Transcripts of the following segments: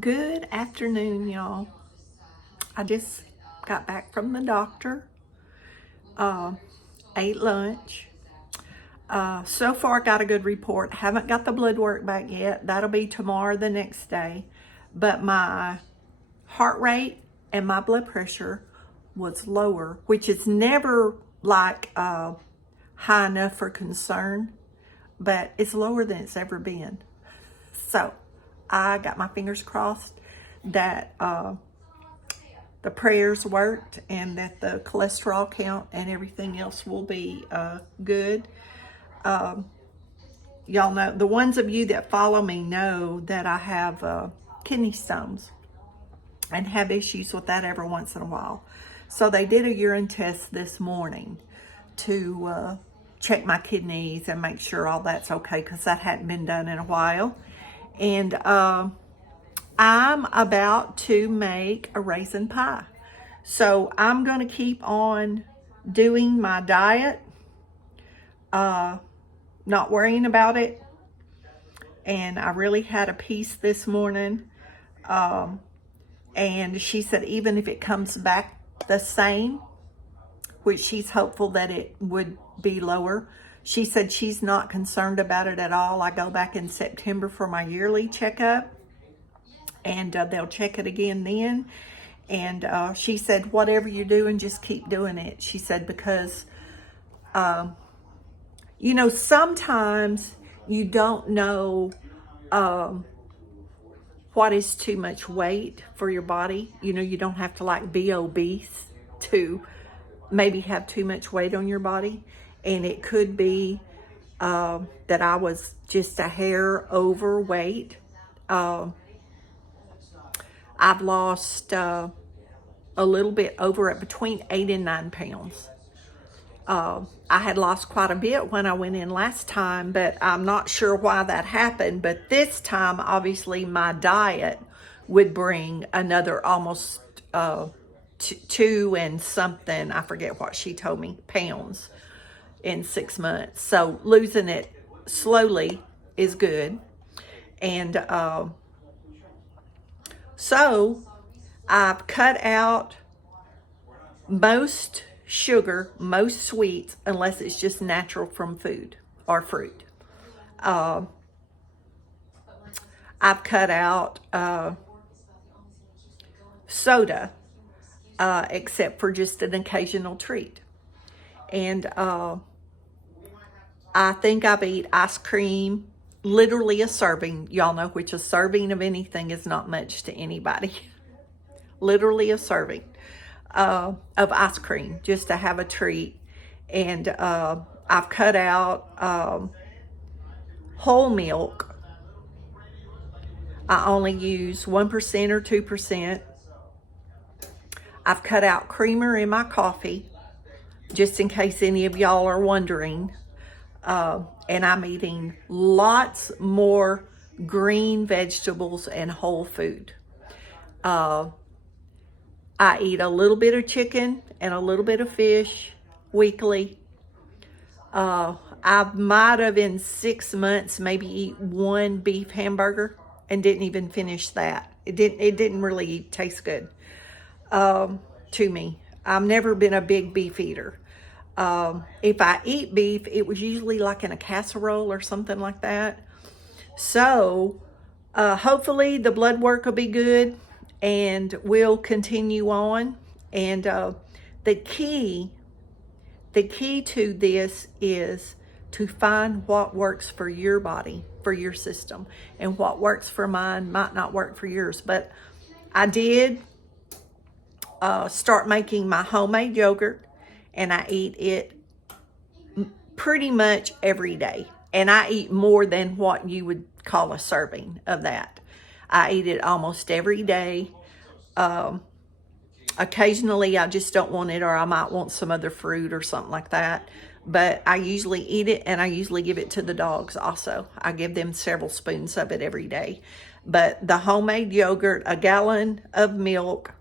Good afternoon, y'all. I just got back from the doctor, ate lunch. So far, got a good report. Haven't got the blood work back yet. That'll be tomorrow, the next day. But my heart rate and my blood pressure was lower, which is never like high enough for concern, but it's lower than it's ever been. So I got my fingers crossed that the prayers worked and that the cholesterol count and everything else will be good. Y'all know, the ones of you that follow me know that I have kidney stones and have issues with that every once in a while. So they did a urine test this morning to check my kidneys and make sure all that's okay, because that hadn't been done in a while. And I'm about to make a raisin pie. So I'm going to keep on doing my diet, not worrying about it. And I really had a piece this morning. And she said even if it comes back the same, which she's hopeful that it would be lower, she said she's not concerned about it at all. I go back in September for my yearly checkup, and they'll check it again then. And she said, whatever you're doing, just keep doing it. She said, because, sometimes you don't know what is too much weight for your body. You don't have to like be obese to maybe have too much weight on your body. And it could be that I was just a hair overweight. I've lost a little bit over at between 8 and 9 pounds. I had lost quite a bit when I went in last time, but I'm not sure why that happened. But this time, obviously, my diet would bring another almost 2 and something, I forget what she told me, pounds in 6 months. So losing it slowly is good. And so I've cut out most sugar, most sweets, unless it's just natural from food or fruit. I've cut out soda, except for just an occasional treat. And I think I've eaten ice cream, literally a serving. Y'all know which a serving of anything is not much to anybody. Literally a serving of ice cream just to have a treat. And I've cut out whole milk. I only use 1% or 2%. I've cut out creamer in my coffee, just in case any of y'all are wondering. And I'm eating lots more green vegetables and whole food. I eat a little bit of chicken and a little bit of fish weekly. I might have in 6 months maybe eat one beef hamburger and didn't even finish that. It didn't really taste good to me. I've never been a big beef eater. If I eat beef, it was usually like in a casserole or something like that. So hopefully the blood work will be good and we'll continue on. And the key to this is to find what works for your body, for your system, and what works for mine might not work for yours. But I did start making my homemade yogurt, and I eat it pretty much every day. And I eat more than what you would call a serving of that. I eat it almost every day. Occasionally, I just don't want it, or I might want some other fruit or something like that. But I usually eat it, and I usually give it to the dogs also. I give them several spoons of it every day. But the homemade yogurt, a gallon of milk,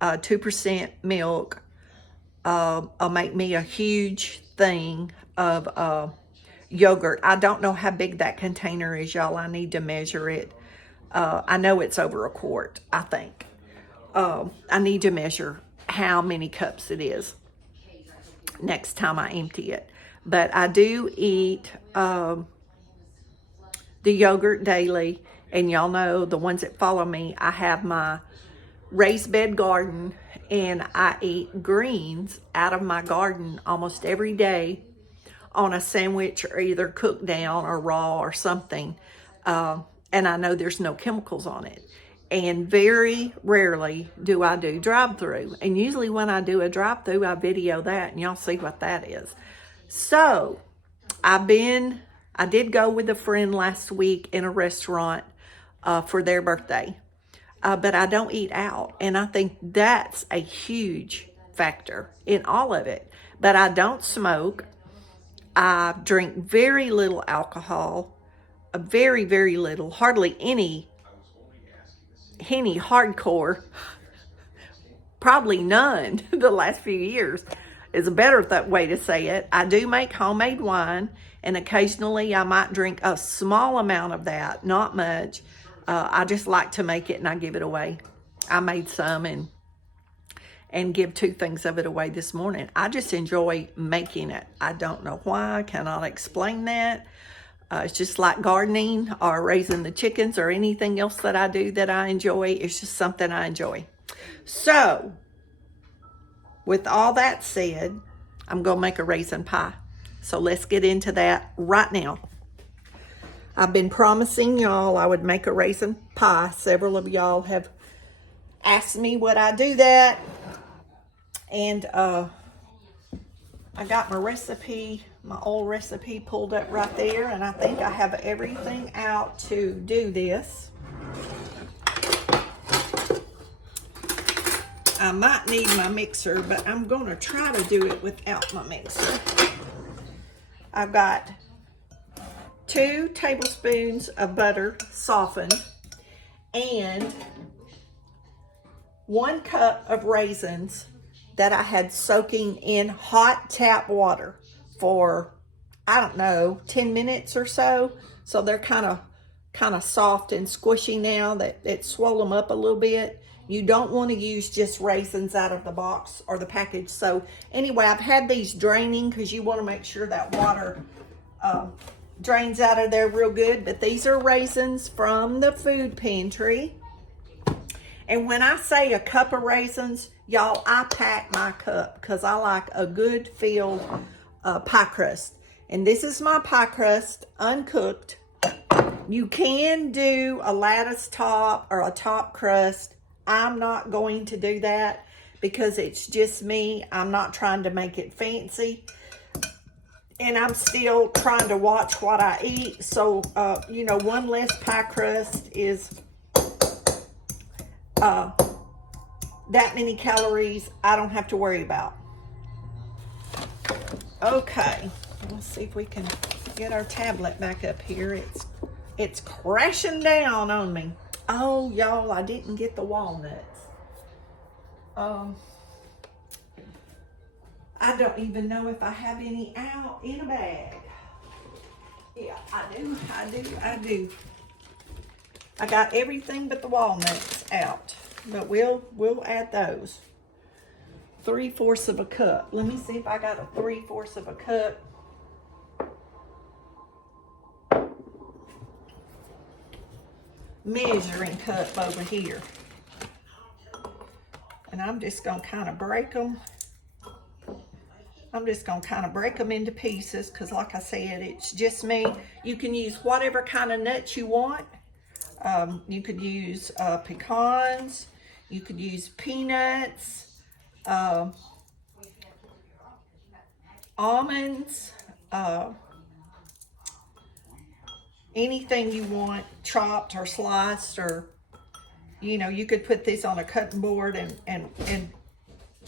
2% milk, will make me a huge thing of yogurt. I don't know how big that container is, y'all. I need to measure it. I know it's over a quart, I think. I need to measure how many cups it is next time I empty it. But I do eat the yogurt daily. And y'all know, the ones that follow me, I have my raised bed garden, and I eat greens out of my garden almost every day on a sandwich, or either cooked down or raw or something. And I know there's no chemicals on it. And very rarely do I do drive-through. And usually when I do a drive-through, I video that, and y'all see what that is. So I did go with a friend last week in a restaurant for their birthday. But I don't eat out. And I think that's a huge factor in all of it. But I don't smoke. I drink very little alcohol, very, very little, hardly any hardcore, probably none the last few years is a better way to say it. I do make homemade wine, and occasionally I might drink a small amount of that, not much. I just like to make it, and I give it away. I made some and give 2 things of it away this morning. I just enjoy making it. I don't know why. I cannot explain that. It's just like gardening or raising the chickens or anything else that I do that I enjoy. It's just something I enjoy. So, with all that said, I'm going to make a raisin pie. So let's get into that right now. I've been promising y'all I would make a raisin pie. Several of y'all have asked me would I do that. And I got my recipe, my old recipe pulled up right there. And I think I have everything out to do this. I might need my mixer, but I'm going to try to do it without my mixer. I've got 2 tablespoons of butter softened and 1 cup of raisins that I had soaking in hot tap water for, I don't know, 10 minutes or so. So they're kind of soft and squishy now. That it swelled them up a little bit. You don't want to use just raisins out of the box or the package. So anyway, I've had these draining because you want to make sure that water drains out of there real good. But these are raisins from the food pantry. And when I say a cup of raisins, y'all, I pack my cup because I like a good filled pie crust. And this is my pie crust, uncooked. You can do a lattice top or a top crust. I'm not going to do that because it's just me. I'm not trying to make it fancy. And I'm still trying to watch what I eat. So, you know, 1 less pie crust is that many calories I don't have to worry about. Okay, let's see if we can get our tablet back up here. It's crashing down on me. Oh, y'all, I didn't get the walnuts. I don't even know if I have any out in a bag. Yeah, I do. I got everything but the walnuts out, but we'll add those. 3/4 of a cup. Let me see if I got a 3/4 of a cup. Measuring cup over here. And I'm just going to kind of break them. I'm just going to kind of break them into pieces because, like I said, it's just me. You can use whatever kind of nuts you want. You could use pecans. You could use peanuts, almonds, anything you want chopped or sliced, or, you know, you could put this on a cutting board and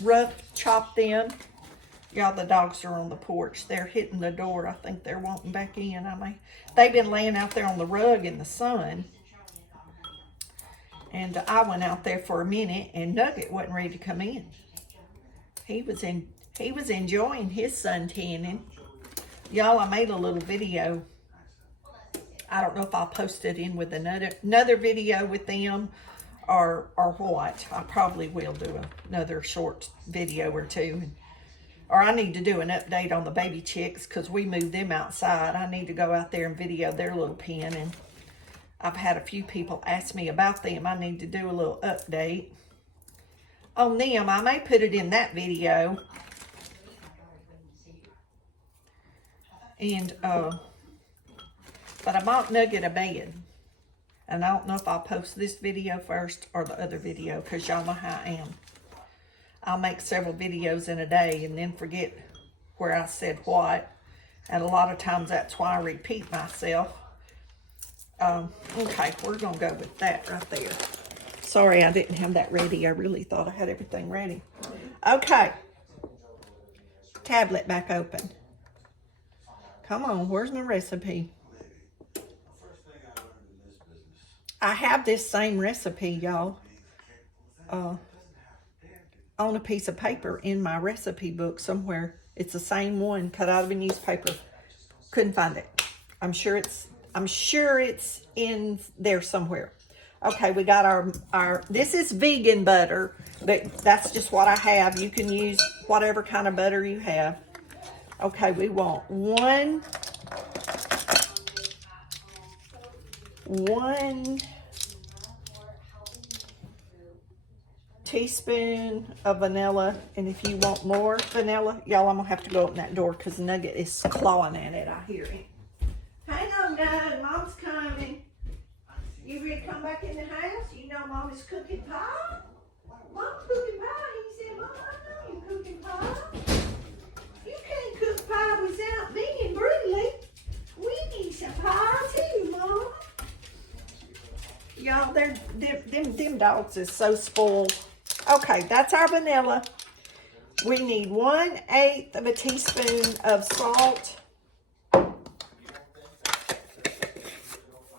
rough chop them. Y'all, the dogs are on the porch. They're hitting the door. I think they're wanting back in. They've been laying out there on the rug in the sun. And I went out there for a minute, and Nugget wasn't ready to come in. He was enjoying his sun tanning. Y'all, I made a little video. I don't know if I'll post it in with another video with them or what. I probably will do another short video or two. Or I need to do an update on the baby chicks because we moved them outside. I need to go out there and video their little pen. And I've had a few people ask me about them. I need to do a little update on them. I may put it in that video. And, but I bought Nugget a bed. And I don't know if I'll post this video first or the other video because y'all know how I am. I'll make several videos in a day and then forget where I said what. And a lot of times that's why I repeat myself. Okay, we're going to go with that right there. Sorry, I didn't have that ready. I really thought I had everything ready. Okay. Tablet back open. Come on, where's my recipe? I have this same recipe, y'all. On a piece of paper in my recipe book somewhere. It's the same one cut out of a newspaper. Couldn't find it. I'm sure it's in there somewhere. Okay, we got our this is vegan butter, but that's just what I have. You can use whatever kind of butter you have. Okay, we want one teaspoon of vanilla, and if you want more vanilla, y'all, I'm gonna have to go open that door because Nugget is clawing at it. I hear him. Hang on, Nug, Mom's coming. You ready to come back in the house? You know Mom is cooking pie? Mom's cooking pie. He said, Mom, I know you're cooking pie. You can't cook pie without being brutally. We need some pie too, Mom. Y'all, them dogs is so spoiled. Okay, that's our vanilla. We need 1/8 of a teaspoon of salt.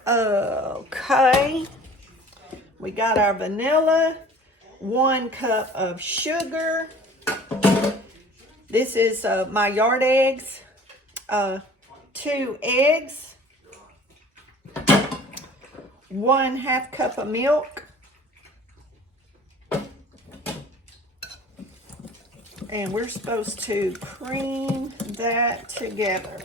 Okay. We got our vanilla. 1 cup of sugar. This is my yard eggs. 2 eggs. 1/2 cup of milk. And we're supposed to cream that together.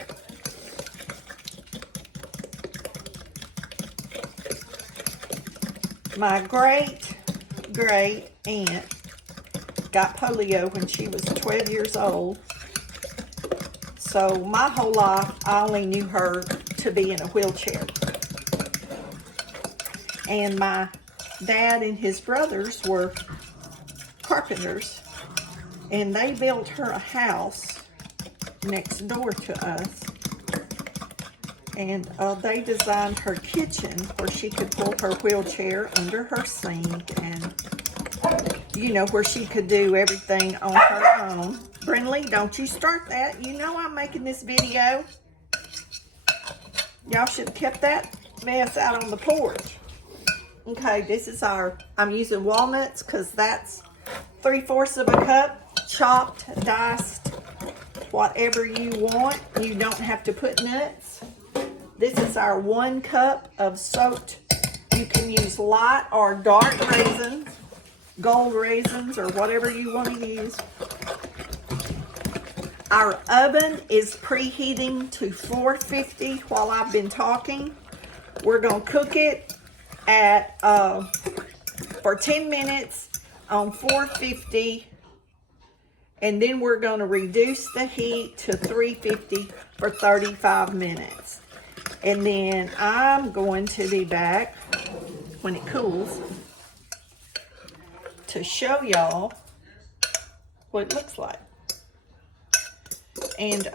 My great aunt got polio when she was 12 years old. So my whole life, I only knew her to be in a wheelchair. And my dad and his brothers were carpenters. And they built her a house next door to us. And they designed her kitchen where she could pull her wheelchair under her sink. And, you know, where she could do everything on her own. Brindley, don't you start that. You know I'm making this video. Y'all should have kept that mess out on the porch. Okay, this is I'm using walnuts because that's 3/4 of a cup. Chopped, diced, whatever you want. You don't have to put nuts. This is our 1 cup of soaked. You can use light or dark raisins, gold raisins, or whatever you want to use. Our oven is preheating to 450 while I've been talking. We're going to cook it at for 10 minutes on 450. And then we're going to reduce the heat to 350 for 35 minutes. And then I'm going to be back when it cools to show y'all what it looks like. And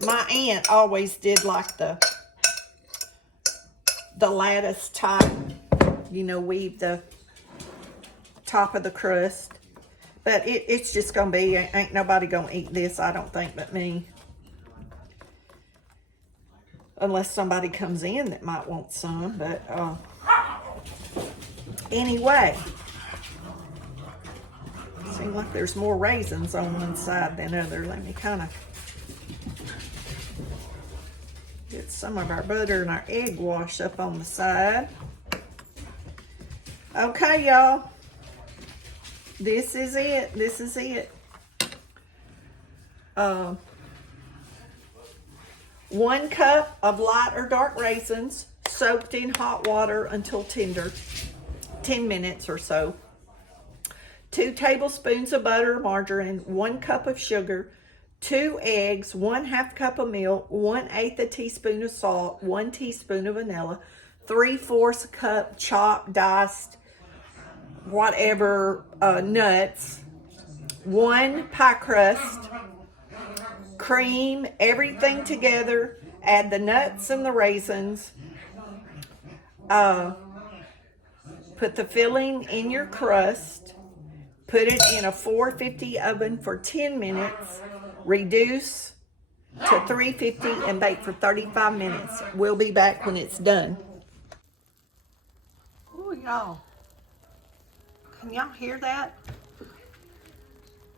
my aunt always did like the lattice type, you know, weave the top of the crust. But it's just going to be, ain't nobody going to eat this, I don't think, but me. Unless somebody comes in that might want some, but anyway. Seems like there's more raisins on one side than other. Let me kind of do get some of our butter and our egg wash up on the side. Okay, y'all. This is it. This is it. 1 cup of light or dark raisins soaked in hot water until tender, 10 minutes or so. 2 tablespoons of butter or margarine, 1 cup of sugar, 2 eggs, 1/2 cup of milk, 1/8 a teaspoon of salt, 1 teaspoon of vanilla, 3/4 cup chopped, diced, whatever, nuts, 1 pie crust, cream everything together, add the nuts and the raisins, put the filling in your crust, put it in a 450 oven for 10 minutes, reduce to 350 and bake for 35 minutes. We'll be back when it's done. Oh, y'all. Can y'all hear that?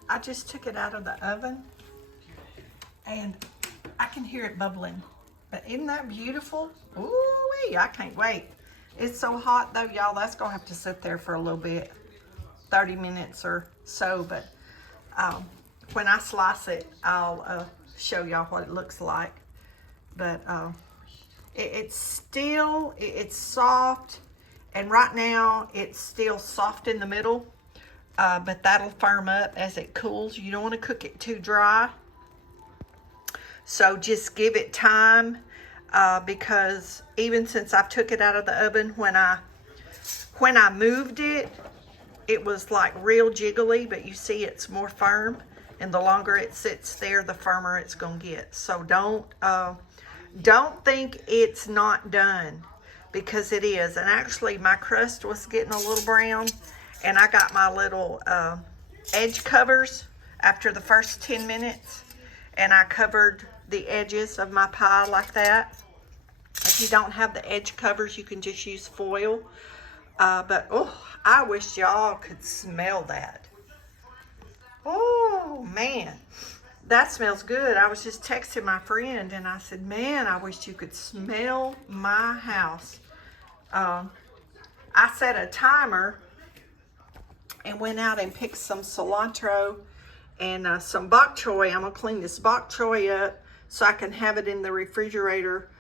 I just took it out of the oven and I can hear it bubbling. But isn't that beautiful? Ooh-wee, I can't wait. It's so hot though, y'all. That's gonna have to sit there for a little bit, 30 minutes or so. But when I slice it, I'll show y'all what it looks like. But it's soft, and right now it's still soft in the middle. But that'll firm up as it cools. You don't want to cook it too dry. So just give it time, because even since I took it out of the oven, when I moved it, it was like real jiggly, but you see it's more firm, and the longer it sits there, the firmer it's gonna get. So don't think it's not done, because it is. And actually my crust was getting a little brown, and I got my little edge covers after the first 10 minutes, and I covered the edges of my pie like that. If you don't have the edge covers, you can just use foil. But oh, I wish y'all could smell that. Oh man, that smells good. I was just texting my friend and I said, man, I wish you could smell my house. I set a timer and went out and picked some cilantro and some bok choy. I'm gonna clean this bok choy up so I can have it in the refrigerator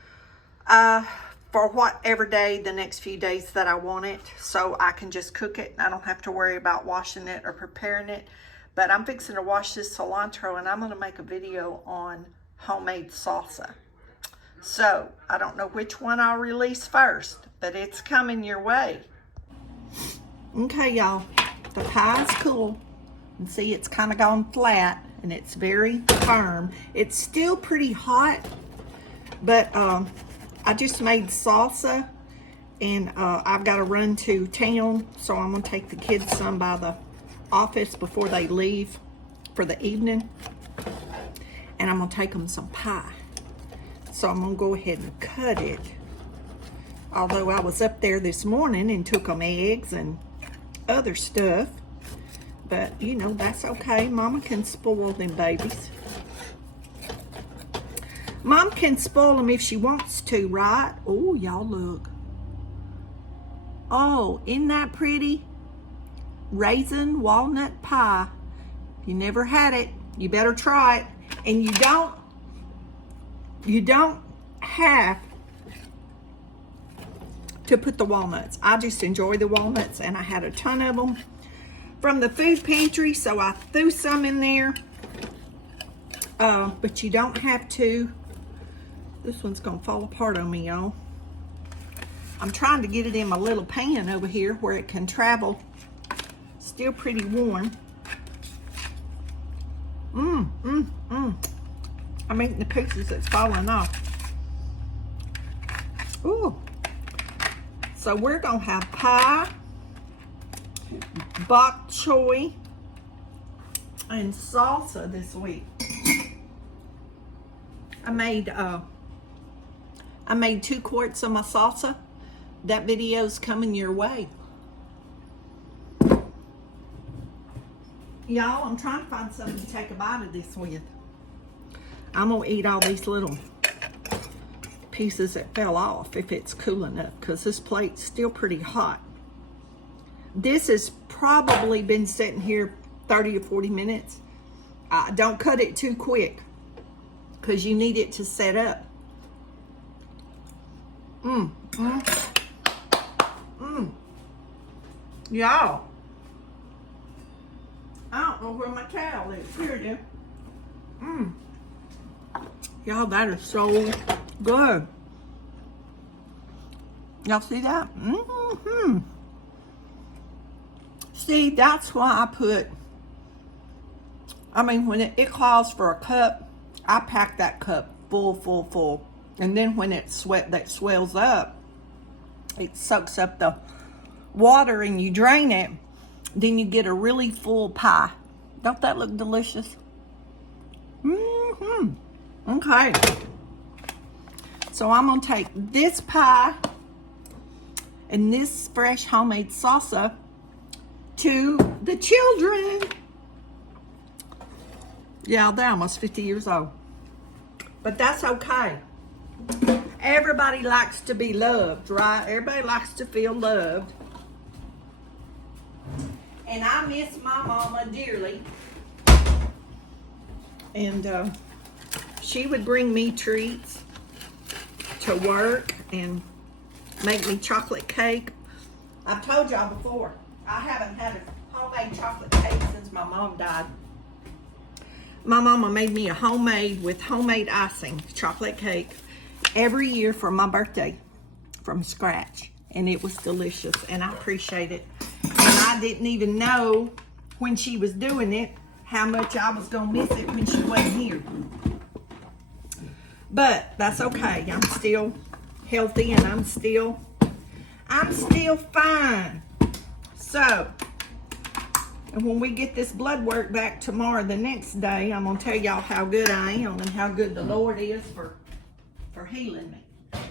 for whatever day, the next few days that I want it, so I can just cook it. I don't have to worry about washing it or preparing it. But I'm fixing to wash this cilantro, and I'm gonna make a video on homemade salsa. So I don't know which one I'll release first, but it's coming your way. Okay, y'all, the pie's cool. And see, it's kind of gone flat, and it's very firm. It's still pretty hot, but I just made salsa, and I've got to run to town, so I'm gonna take the kids some by the office before they leave for the evening, and I'm gonna take them some pie. So I'm gonna go ahead and cut it. Although I was up there this morning and took them eggs and other stuff, but you know, that's okay. Mama can spoil them babies. Mom can spoil them if she wants to, right? Oh, y'all look. Oh, isn't that pretty? Raisin walnut pie. If you never had it, you better try it. And you don't have to put the walnuts. I just enjoy the walnuts, and I had a ton of them from the food pantry, so I threw some in there. But you don't have to. This one's gonna fall apart on me, y'all. I'm trying to get it in my little pan over here where it can travel. Still pretty warm. I'm eating the pieces that's falling off. Ooh. So we're gonna have pie, bok choy, and salsa this week. I made 2 quarts of my salsa. That video's coming your way. Y'all, I'm trying to find something to take a bite of this with. I'm gonna eat all these little pieces that fell off if it's cool enough, because this plate's still pretty hot. This has probably been sitting here 30 or 40 minutes. Don't cut it too quick, because you need it to set up. Y'all, I don't know where my towel is. Here it is. Y'all, that is so good. Y'all see that? See, that's why I put, when it calls for a cup, I pack that cup full. And then when that swells up, it soaks up the water and you drain it, then you get a really full pie. Don't that look delicious? Okay. So I'm gonna take this pie and this fresh homemade salsa to the children. Yeah, they're almost 50 years old. But that's okay. Everybody likes to be loved, right? Everybody likes to feel loved. And I miss my mama dearly. And she would bring me treats to work and make me chocolate cake. I've told y'all before, I haven't had a homemade chocolate cake since my mom died. My mama made me a homemade with homemade icing chocolate cake every year for my birthday from scratch. And it was delicious, and I appreciate it. And I didn't even know when she was doing it how much I was gonna miss it when she wasn't here. But that's okay. I'm still healthy and I'm still fine. So, and when we get this blood work back tomorrow, the next day, I'm gonna tell y'all how good I am and how good the Lord is for healing me,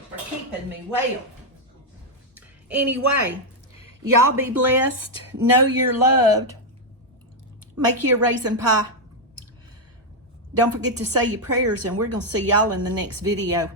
for keeping me well. Anyway, y'all be blessed. Know you're loved. Make you a raisin pie. Don't forget to say your prayers, and we're going to see y'all in the next video.